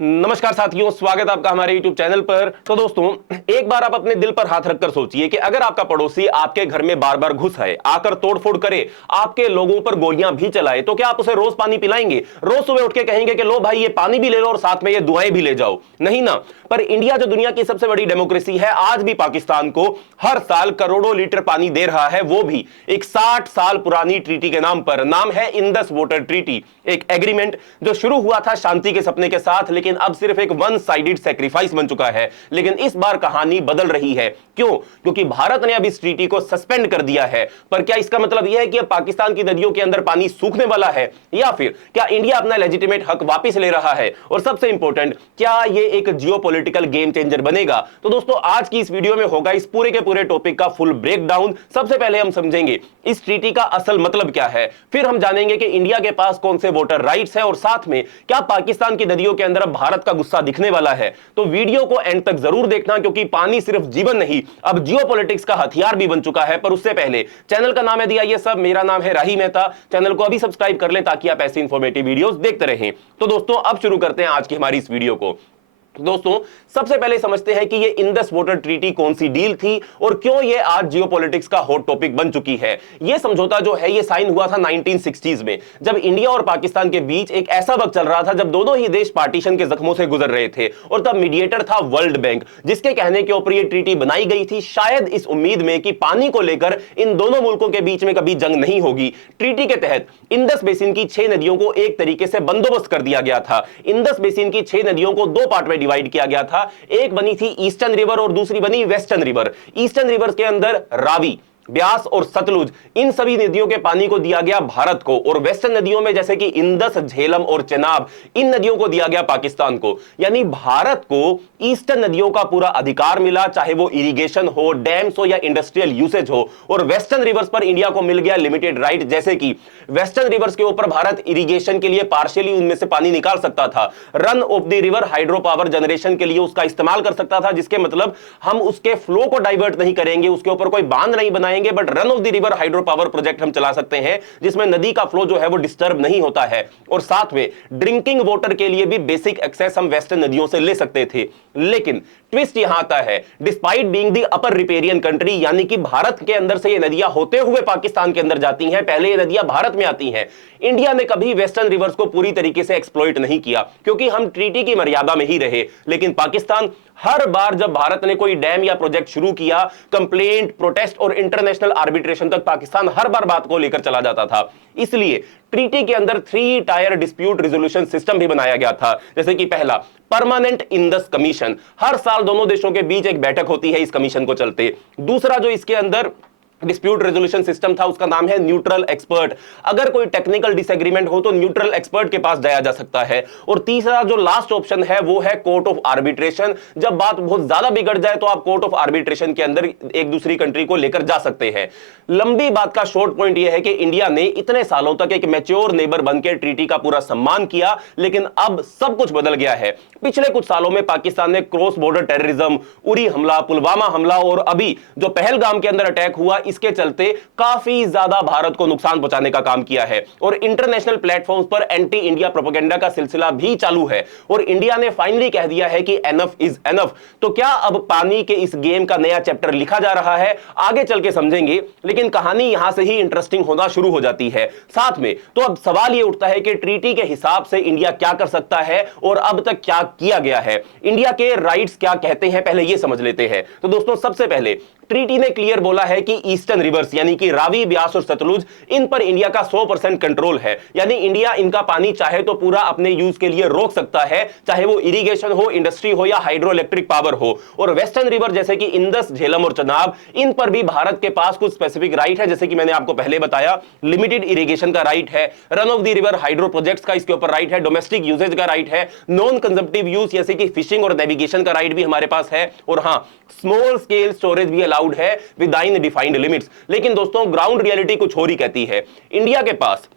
नमस्कार साथियों, स्वागत आपका हमारे YouTube चैनल पर। तो दोस्तों, एक बार आप अपने दिल पर हाथ रखकर सोचिए कि अगर आपका पड़ोसी आपके घर में बार बार घुस आए, आकर तोड़फोड़ करे, आपके लोगों पर गोलियां भी चलाए, तो क्या आप उसे रोज पानी पिलाएंगे? रोज सुबह उठ के कहेंगे कि लो भाई ये पानी भी ले लो और साथ में ये दुआएं भी ले जाओ? नहीं ना। पर इंडिया जो दुनिया की सबसे बड़ी डेमोक्रेसी है, आज भी पाकिस्तान को हर साल करोड़ों लीटर पानी दे रहा है, वो भी एक 60 साल पुरानी ट्रीटी के नाम पर। नाम है इंडस वाटर ट्रीटी। एक एग्रीमेंट जो शुरू हुआ था शांति के सपने के साथ, लेकिन अब सिर्फ एक वन साइडेड सैक्रिफाइस बन चुका है। लेकिन इस बार कहानी बदल रही है। क्यों? क्योंकि भारत ने अब इस ट्रीटी को सस्पेंड कर दिया है। पर क्या इसका मतलब यह है कि अब पाकिस्तान की नदियों के अंदर पानी सूखने वाला है, या फिर क्या इंडिया अपना लेजिटिमेट हक वापस ले रहा है? और सबसे इंपॉर्टेंट, क्या यह एक जियोपॉलिटिकल गेम चेंजर बनेगा? तो दोस्तों, आज की इस वीडियो में होगा इस पूरे के पूरे टॉपिक का फुल ब्रेकडाउन। सबसे पहले हम समझेंगे इस ट्रीटी का असल मतलब क्या है, फिर हम जानेंगे कि इंडिया के पास कौन से वोटर राइट्स है, और साथ में क्या पाकिस्तान की नदियों के अंदर भारत का गुस्सा दिखने वाला है। तो वीडियो को एंड तक जरूर देखना, क्योंकि पानी सिर्फ जीवन नहीं, अब जियोपॉलिटिक्स का हथियार भी बन चुका है। पर उससे पहले, चैनल का नाम है दिया ये सब, मेरा नाम है राही मेहता। चैनल को अभी सब्सक्राइब कर लें ताकि आप ऐसी इंफॉर्मेटिव वीडियोस देखते रहें। तो दोस्तों, अब शुरू करते हैं आज की हमारी इस वीडियो को। दोस्तों, सबसे पहले समझते हैं कि ये इंडस वाटर ट्रीटी कौन सी डील थी और क्यों ये आज जियोपॉलिटिक्स का हॉट टॉपिक बन चुकी है। ये समझौता जो है ये साइन हुआ था 1960s में, जब इंडिया और पाकिस्तान के बीच एक ऐसा वक्त चल रहा था जब दोनों ही देश पार्टीशन के जख्मों से गुजर रहे थे, और तब मीडिएटर था वर्ल्ड बैंक, जिसके कहने के ऊपर ये ट्रीटी बनाई गई थी, शायद इस उम्मीद में कि पानी को लेकर इन दोनों मुल्कों के बीच में कभी जंग नहीं होगी। ट्रीटी के तहत इंडस बेसिन की 6 नदियों को एक तरीके से बंदोबस्त कर दिया गया था। इंडस बेसिन की 6 नदियों को दो पार्ट में डिवाइड किया गया था। एक बनी थी ईस्टर्न रिवर और दूसरी बनी वेस्टर्न रिवर। ईस्टर्न रिवर के अंदर रावी, ब्यास और सतलुज, इन सभी नदियों के पानी को दिया गया भारत को, और वेस्टर्न नदियों में जैसे कि इंदस, झेलम और चेनाब, इन नदियों को दिया गया पाकिस्तान को। यानी भारत को ईस्टर्न नदियों का पूरा अधिकार मिला, चाहे वो इरिगेशन हो, डैम्स हो या इंडस्ट्रियल यूसेज हो। और वेस्टर्न रिवर्स पर इंडिया को मिल गया लिमिटेड राइट, जैसे कि वेस्टर्न रिवर्स के ऊपर भारत इरिगेशन के लिए पार्शियली उनमें से पानी निकाल सकता था, run of the river hydro power generation के लिए उसका इस्तेमाल कर सकता था, जिसके मतलब हम उसके फ्लो को डाइवर्ट नहीं करेंगे, उसके ऊपर कोई बांध नहीं बनाएंगे, but run of the river hydro power project हम चला सकते हैं, जिसमें नदी का फ्लो जो है वो डिस्टर्ब नहीं होता है। और साथ में ड्रिंकिंग वाटर के लिए भी बेसिक एक्सेस हम वेस्टर्न नदियों से ले सकते थे। लेकिन ट्विस्ट यहां आता है, despite being the upper riparian country, यानी कि भारत के अंदर से ये नदियां होते हुए पाकिस्तान के अंदर जाती हैं, पहले ये नदियां भारत में आती हैं। इंडिया ने कभी वेस्टर्न रिवर्स को पूरी तरीके से एक्सप्लॉइट नहीं किया, क्योंकि हम ट्रीटी की मर्यादा में ही रहे। लेकिन पाकिस्तान हर बार जब भारत ने कोई डैम या प्रोजेक्ट शुरू किया, कंप्लेंट, प्रोटेस्ट और इंटरनेशनल आर्बिट्रेशन तक पाकिस्तान हर बार बात को लेकर चला जाता था। इसलिए ट्रीटी के अंदर 3 टायर डिस्प्यूट रिजोल्यूशन सिस्टम भी बनाया गया था। जैसे कि पहला, परमानेंट इंडस कमीशन, हर साल दोनों देशों के बीच एक बैठक होती है इस कमीशन को चलते। दूसरा जो इसके अंदर डिस्प्यूट रेजोल्यूशन सिस्टम था, उसका नाम है न्यूट्रल एक्सपर्ट। अगर कोई टेक्निकल डिसएग्रीमेंट हो तो न्यूट्रल एक्सपर्ट के पास जाया जा सकता है। और तीसरा जो लास्ट ऑप्शन है वो है कोर्ट ऑफ आर्बिट्रेशन। जब बात बहुत ज्यादा बिगड़ जाए तो आप कोर्ट ऑफ आर्बिट्रेशन के अंदर एक दूसरी कंट्री को लेकर जा सकते हैं। लंबी बात का शॉर्ट पॉइंट यह है कि इंडिया ने इतने सालों तक एक मैच्योर नेबर बनकर ट्रीटी का पूरा सम्मान किया, लेकिन अब सब कुछ बदल गया है। पिछले कुछ सालों में पाकिस्तान ने क्रॉस बॉर्डर टेररिज्म, उरी हमला, पुलवामा हमला और अभी जो पहलगाम के अंदर अटैक हुआ, इसके चलते काफी ज्यादा भारत को नुकसान पहुंचाने का काम किया है। और इंटरनेशनल प्लेटफॉर्म्स पर एंटी इंडिया प्रोपेगेंडा का सिलसिला भी चालू है, और इंडिया ने फाइनली कह दिया है कि एनफ इज एनफ। तो क्या अब पानी के इस गेम का नया चैप्टर लिखा जा रहा है? आगे चल के समझेंगे, लेकिन कहानी यहां से ही इंटरेस्टिंग होना शुरू हो जाती है। साथ में तो अब सवाल यह उठता है कि ट्रीटी के हिसाब से इंडिया क्या कर सकता है और अब तक क्या किया गया है। इंडिया के राइट्स क्या कहते हैं, पहले यह समझ लेते हैं। तो दोस्तों, सबसे पहले ट्रीटी ने क्लियर बोला है कि ईस्टर्न रिवर्स यानी कि रावी, ब्यास और सतलुज, इन पर इंडिया का 100% कंट्रोल है। यानी इंडिया इनका पानी चाहे तो पूरा अपने यूज के लिए रोक सकता है, चाहे वो इरिगेशन हो, इंडस्ट्री हो या हाइड्रो इलेक्ट्रिक पावर हो। और वेस्टर्न रिवर जैसे कि इंदस, झेलम और चनाब, इन पर भी भारत के पास कुछ स्पेसिफिक राइट है, जैसे कि मैंने आपको पहले बताया, लिमिटेड इरिगेशन का राइट है, run of the river hydro projects का इसके ऊपर राइट है, डोमेस्टिक यूजेज का राइट है, नॉन कंजप्टिव यूज जैसे कि फिशिंग और नेविगेशन का राइट भी हमारे पास है, और हां, स्मॉल स्केल स्टोरेज भी अलाउड है विद इन डिफाइंड लिमिट्स। लेकिन दोस्तों, ग्राउंड रियलिटी कुछ और ही कहती है। इंडिया के पास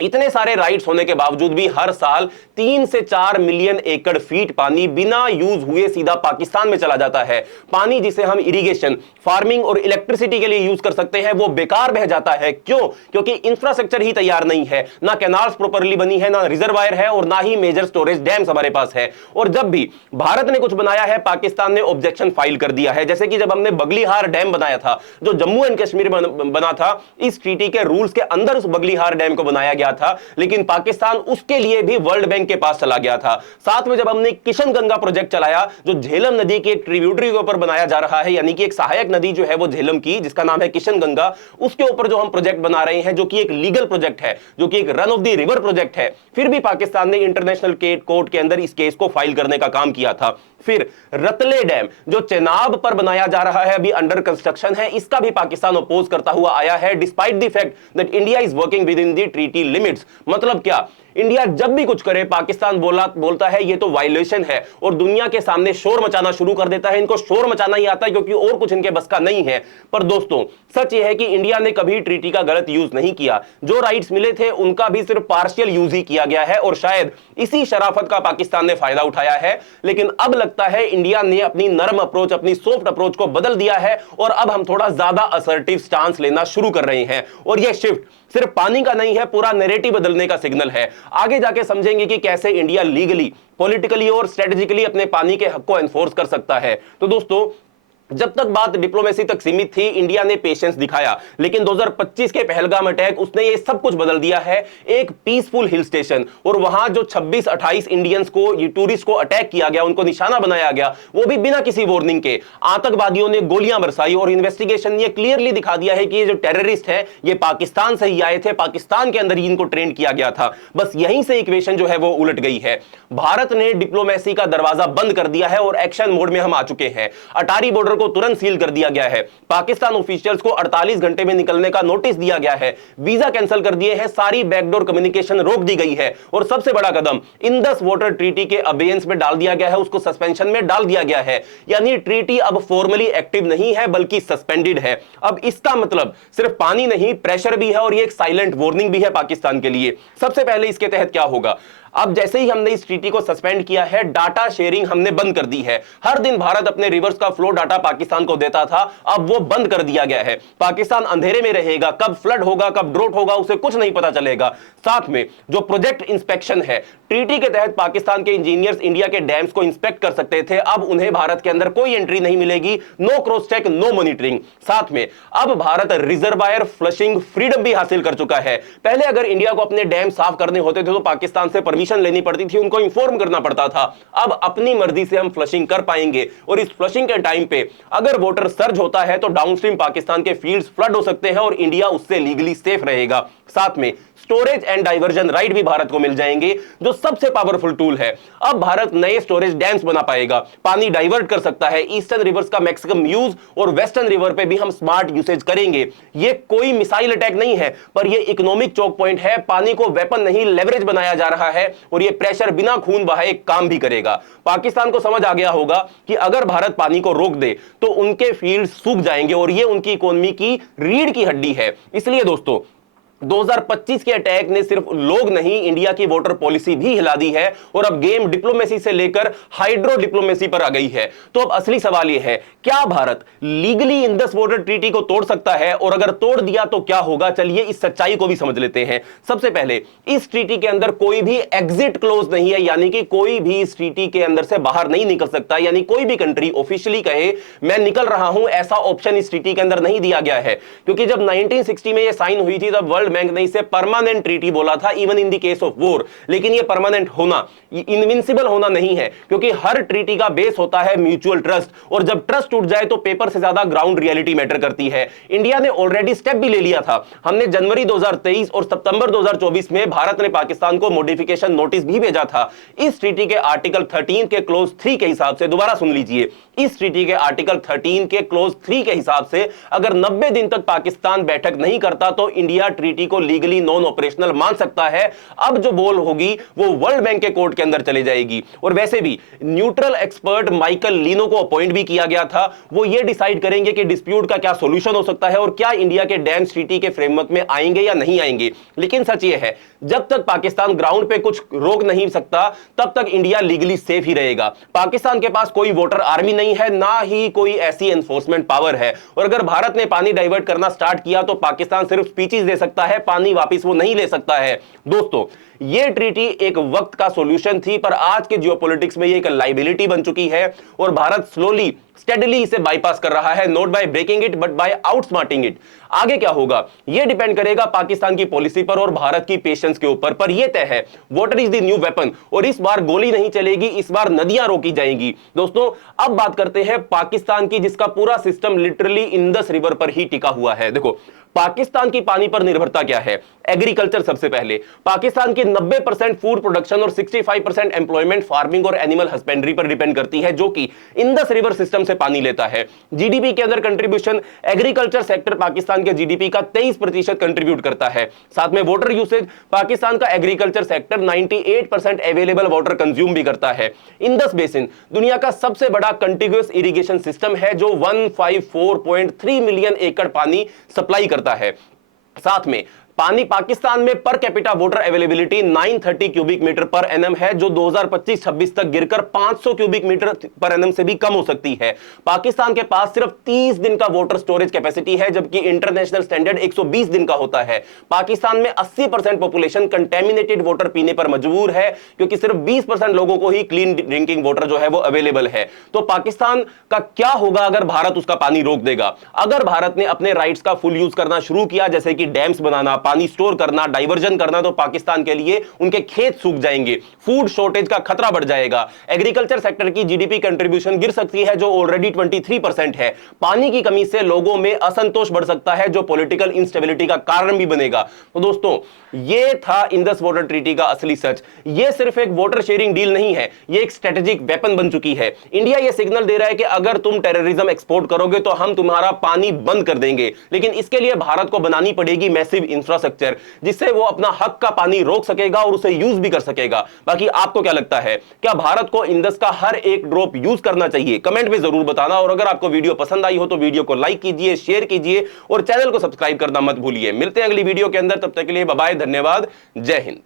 इतने सारे राइट्स होने के बावजूद भी हर साल 3 से 4 मिलियन एकड़ फीट पानी बिना यूज हुए सीधा पाकिस्तान में चला जाता है। पानी जिसे हम इरिगेशन, फार्मिंग और इलेक्ट्रिसिटी के लिए यूज कर सकते हैं वो बेकार बह जाता है। क्यों? क्योंकि इंफ्रास्ट्रक्चर ही तैयार नहीं है, ना कैनाल्स प्रॉपर्ली बनी है, ना रिजर्वायर है और ना ही मेजर स्टोरेज डैम्स हमारे पास है। और जब भी भारत ने कुछ बनाया है, पाकिस्तान ने ऑब्जेक्शन फाइल कर दिया है। जैसे कि जब हमने बगलीहार डैम बनाया था, जो जम्मू एंड कश्मीर में बना था, इस ट्रीटी के रूल्स के अंदर उस बगलीहार डैम को बनाया गया था, लेकिन पाकिस्तान उसके लिए भी वर्ल्ड बैंक के पास चला गया था। साथ में जब हमने किशन गंगा प्रोजेक्ट चलाया, जो झेलम नदी की एक ट्रिब्यूटरी के ऊपर बनाया जा रहा है, यानी कि एक सहायक नदी जो है वो झेलम की, जिसका नाम है किशन गंगा, उसके ऊपर जो हम प्रोजेक्ट बना रहे हैं, जो कि एक लीगल प्रोजेक्ट है, जो कि एक run of the river project है, फिर भी पाकिस्तान ने इंटरनेशनल कोर्ट के अंदर इस केस को फाइल करने का काम किया था। फिर रतले डैम जो चेनाब पर बनाया जा रहा है, अभी अंडर कंस्ट्रक्शन है, इसका भी पाकिस्तान अपोज करता हुआ आया है, despite the fact that India is working with in the treaty limits. मतलब क्या? इंडिया जब भी कुछ करे, पाकिस्तान बोलता है ये तो वायलेशन है और दुनिया के सामने शोर मचाना शुरू कर देता है। इनको शोर मचाना ही आता है क्योंकि और कुछ इनके बस का नहीं है। पर दोस्तों, सच ये है कि इंडिया ने कभी ट्रीटी का गलत यूज नहीं किया। जो राइट्स मिले थे उनका भी सिर्फ पार्शियल यूज ही किया गया है और शायद इसी शराफत का पाकिस्तान ने फायदा उठाया है। लेकिन अब लगता है इंडिया ने अपनी नरम अप्रोच, अपनी सॉफ्ट अप्रोच को बदल दिया है और अब हम थोड़ा ज्यादा असर्टिव स्टांस लेना शुरू कर रहे हैं। और यह शिफ्ट सिर्फ पानी का नहीं है, पूरा नैरेटिव बदलने का सिग्नल है। आगे जाके समझेंगे कि कैसे इंडिया लीगली, पॉलिटिकली और स्ट्रेटेजिकली अपने पानी के हक को एनफोर्स कर सकता है। तो दोस्तों, जब तक बात डिप्लोमेसी तक सीमित थी, इंडिया ने पेशेंस दिखाया, लेकिन 2025 के पहलगाम अटैक, उसने ये सब कुछ बदल दिया है। एक पीसफुल हिल स्टेशन और वहां जो 26-28 इंडियंस को, ये टूरिस्ट को अटैक किया गया, उनको निशाना बनाया गया, वो भी बिना किसी वार्निंग के। आतंकवादियों ने गोलियां बरसाई और इन्वेस्टिगेशन ने क्लियरली दिखा दिया है कि ये जो टेररिस्ट है ये पाकिस्तान से ही आए थे, पाकिस्तान के अंदर ही इनको ट्रेन किया गया था। बस यहीं से इक्वेशन जो है वो उलट गई है। भारत ने डिप्लोमेसी का दरवाजा बंद कर दिया है और एक्शन मोड में हम आ चुके हैं। अटारी बॉर्डर को तुरंत सील कर दिया गया है। पाकिस्तान ऑफिशियल्स को 48 घंटे में निकलने का नोटिस दिया गया है। वीजा कैंसिल कर दिए हैं, सारी बैकडोर कम्युनिकेशन रोक दी गई है और सबसे बड़ा कदम इंडस वाटर ट्रीटी के अबेयंस में डाल दिया गया है, उसको सस्पेंशन में डाल दिया गया है। यानी ट्रीटी अब फॉर्मली एक्टिव नहीं है बल्कि सस्पेंडेड है। अब इसका मतलब सिर्फ पानी नहीं, प्रेशर भी है और ये एक साइलेंट वार्निंग भी है पाकिस्तान के लिए। सबसे पहले इसके तहत क्या होगा? अब जैसे ही हमने इस ट्रीटी को सस्पेंड किया है, डाटा शेयरिंग हमने बंद कर दी है। हर दिन भारत अपने रिवर्स का फ्लो डाटा पाकिस्तान को देता था, अब वो बंद कर दिया गया है। पाकिस्तान अंधेरे में रहेगा, कब फ्लड होगा, कब ड्रोट होगा, उसे कुछ नहीं पता चलेगा। साथ में जो प्रोजेक्ट इंस्पेक्शन है, ट्रीटी के तहत पाकिस्तान के इंजीनियर्स इंडिया के डैम्स को इंस्पेक्ट कर सकते थे, अब उन्हें भारत के अंदर कोई एंट्री नहीं मिलेगी। No cross check, no monitoring. साथ में अब भारत रिजर्वायर फ्लशिंग फ्रीडम भी हासिल कर चुका है। पहले अगर इंडिया को अपने डैम साफ करने होते थे तो पाकिस्तान से परमिशन लेनी पड़ती थी, उनको इंफॉर्म करना पड़ता था। अब अपनी मर्जी से हम फ्लशिंग कर पाएंगे और इस फ्लशिंग के टाइम पे अगर वाटर सर्ज होता है तो डाउनस्ट्रीम पाकिस्तान के फील्ड्स फ्लड हो सकते हैं और इंडिया उससे लीगली सेफ रहेगा। साथ में स्टोरेज एंड डाइवर्जन राइट भी भारत को मिल जाएंगे, जो सबसे पावरफुल टूल है। अब भारत नए स्टोरेज डैम्स बना पाएगा, पानी डाइवर्ट कर सकता है। ईस्टर्न रिवर्स का मैक्सिमम यूज और वेस्टर्न रिवर पे भी हम स्मार्ट यूसेज करेंगे। ये कोई मिसाइल अटैक नहीं है, पर ये इकोनॉमिक चौक पॉइंट है। पानी को वेपन नहीं, लेवरेज बनाया जा रहा है और ये प्रेशर बिना खून बहाए काम भी करेगा। पाकिस्तान को समझ आ गया होगा कि अगर भारत पानी को रोक दे तो उनके फील्ड सूख जाएंगे और ये उनकी इकोनॉमी की रीढ़ की हड्डी है। इसलिए दोस्तों, 2025 के अटैक ने सिर्फ लोग नहीं, इंडिया की वाटर पॉलिसी भी हिला दी है और अब गेम डिप्लोमेसी से लेकर हाइड्रो डिप्लोमेसी पर आ गई है। तो अब असली सवाल यह है, क्या Bharat legally Indus water treaty को तोड़ सकता है और अगर तोड़ दिया तो क्या होगा? चलिए इस सच्चाई को भी समझ लेते हैं। सबसे पहले, इस ट्रीटी के अंदर कोई भी एग्जिट क्लोज नहीं है, यानी कि कोई भी इस ट्रीटी के अंदर से बाहर नहीं निकल सकता। यानी कोई भी कंट्री ऑफिशियली कहे मैं निकल रहा हूं, ऐसा ऑप्शन इस ट्रीटी के अंदर नहीं दिया गया है। क्योंकि जब 1960 में यह साइन हुई थी तब वर्ल्ड बैंक ने इसे परमानेंट ट्रीटी बोला था, even in the case of war. लेकिन ये परमानेंट होना, इनविंसिबल होना नहीं है, क्योंकि हर ट्रीटी का बेस होता है म्यूचुअल ट्रस्ट, और जब ट्रस्ट टूट जाए तो पेपर से ज्यादा ग्राउंड रियलिटी मैटर करती है। इंडिया ने ऑलरेडी स्टेप भी ले लिया था। हमने जनवरी 2023 और सितंबर 2024 में भारत ने पाकिस्तान को मॉडिफिकेशन नोटिस भी भेजा था। इस ट्रीटी के आर्टिकल 13 के क्लोज 3 के हिसाब से, दोबारा सुन लीजिए, इस ट्रीटी के आर्टिकल 13 के क्लोज 3 के हिसाब से अगर 90 दिन तक पाकिस्तान बैठक नहीं करता तो इंडिया ट्रीटी को लीगली नॉन ऑपरेशनल मान सकता है। अब जो बोल होगी वो वर्ल्ड बैंक के कोर्ट के अंदर चली जाएगी। और वैसे भी न्यूट्रल एक्सपर्ट माइकल लीनो को अपॉइंट भी किया गया था। वो ये डिसाइड करेंगे कि डिस्प्यूट का क्या सॉल्यूशन हो सकता है और क्या इंडिया के डैम्स ट्रीटी के फ्रेमवर्क में आएंगे या नहीं आएंगे। लेकिन सच ये है, जब तक पाकिस्तान ग्राउंड पे कुछ रोक नहीं सकता तब तक इंडिया लीगली सेफ ही रहेगा। पाकिस्तान के पास कोई वोटर आर्मी नहीं है, ना ही कोई ऐसी एनफोर्समेंट पावर है। और अगर भारत ने पानी डाइवर्ट करना स्टार्ट किया तो पाकिस्तान सिर्फ स्पीचेस दे सकता है, पानी वापस वो नहीं ले सकता है। दोस्तों, ये ट्रीटी एक वक्त का सॉल्यूशन थी, पर आज के जियोपॉलिटिक्स में ये एक लाइबिलिटी बन चुकी है और भारत स्लोली स्टेडली इसे बाईपास कर रहा है, not by breaking it but by outsmarting it. आगे क्या होगा यह डिपेंड करेगा पाकिस्तान की पॉलिसी पर और भारत की पेशेंस के ऊपर। पर यह तय है, water is the new weapon, और इस बार गोली नहीं चलेगी, इस बार नदियां रोकी जाएंगी। दोस्तों, अब बात करते हैं पाकिस्तान की, जिसका पूरा सिस्टम लिटरली इंडस रिवर पर ही टिका हुआ है। देखो, पाकिस्तान की पानी पर निर्भरता क्या है? एग्रीकल्चर। सबसे पहले पाकिस्तान की 90% फूड प्रोडक्शन और 65% एम्प्लॉयमेंट फार्मिंग और एनिमल हस्बेंड्री पर डिपेंड करती है, जो कि इंडस रिवर सिस्टम से पानी लेता है। जीडीपी के अंदर कंट्रीब्यूशन एग्रीकल्चर सेक्टर पाकिस्तान के जीडीपी का 23% कंट्रीब्यूट करता है। साथ में वाटर यूसेज, पाकिस्तान का agriculture sector 98% available water consume भी करता है। इंडस बेसिन दुनिया का सबसे बड़ा कंटिग्यूअस इरिगेशन सिस्टम है जो 154.3 मिलियन एकड़ पानी सप्लाई करता है। साथ में पानी पाकिस्तान में per capita water availability 930 cubic metre per annum है, जो 2025-26 तक गिरकर 500 क्यूबिक मीटर पर एनएम से भी कम हो सकती है। पाकिस्तान के पास सिर्फ 30 दिन का वाटर स्टोरेज कैपेसिटी है, जबकि इंटरनेशनल स्टैंडर्ड 120 दिन का होता है। पाकिस्तान में 80% पॉपुलेशन कंटेमिनेटेड वाटर पीने पर मजबूर है, क्योंकि सिर्फ 20% लोगों को ही क्लीन ड्रिंकिंग वाटर जो है वो अवेलेबल है। तो पाकिस्तान का क्या होगा अगर भारत उसका पानी रोक देगा? अगर भारत ने अपने राइट्स का फुल यूज करना शुरू किया, जैसे कि डैम्स बनाना, पानी स्टोर करना, डाइवर्जन करना, तो पाकिस्तान के लिए उनके खेत सूख जाएंगे, फूड शॉर्टेज का खतरा बढ़ जाएगा, एग्रीकल्चर सेक्टर की जीडीपी कंट्रीब्यूशन गिर सकती है जो ऑलरेडी 23% है। पानी की कमी से लोगों में असंतोष बढ़ सकता है, जो पॉलिटिकल इंस्टेबिलिटी का कारण भी बनेगा। तो दोस्तों, यह था इंडस वाटर ट्रीटी का असली सच। यह सिर्फ एक वाटर शेयरिंग डील नहीं है, यह एक स्ट्रेटेजिक वेपन बन चुकी है। इंडिया यह सिग्नल दे रहा है कि अगर तुम टेररिज्म एक्सपोर्ट करोगे तो हम तुम्हारा पानी बंद कर देंगे, लेकिन इसके लिए भारत को बनानी पड़ेगी मैसिव इंफ्रास्ट्रक्चर, जिससे वो अपना हक का पानी रोक सकेगा और उसे यूज भी कर सकेगा। बाकी आपको क्या लगता है, क्या भारत को इंडस का हर एक ड्रॉप यूज करना चाहिए? कमेंट में जरूर बताना। और अगर आपको वीडियो पसंद आई हो तो वीडियो को लाइक कीजिए, शेयर कीजिए और चैनल को सब्सक्राइब करना मत भूलिए। मिलते हैं अगली वीडियो के अंदर, तब तक के लिए बाय बाय, धन्यवाद, जय हिंद।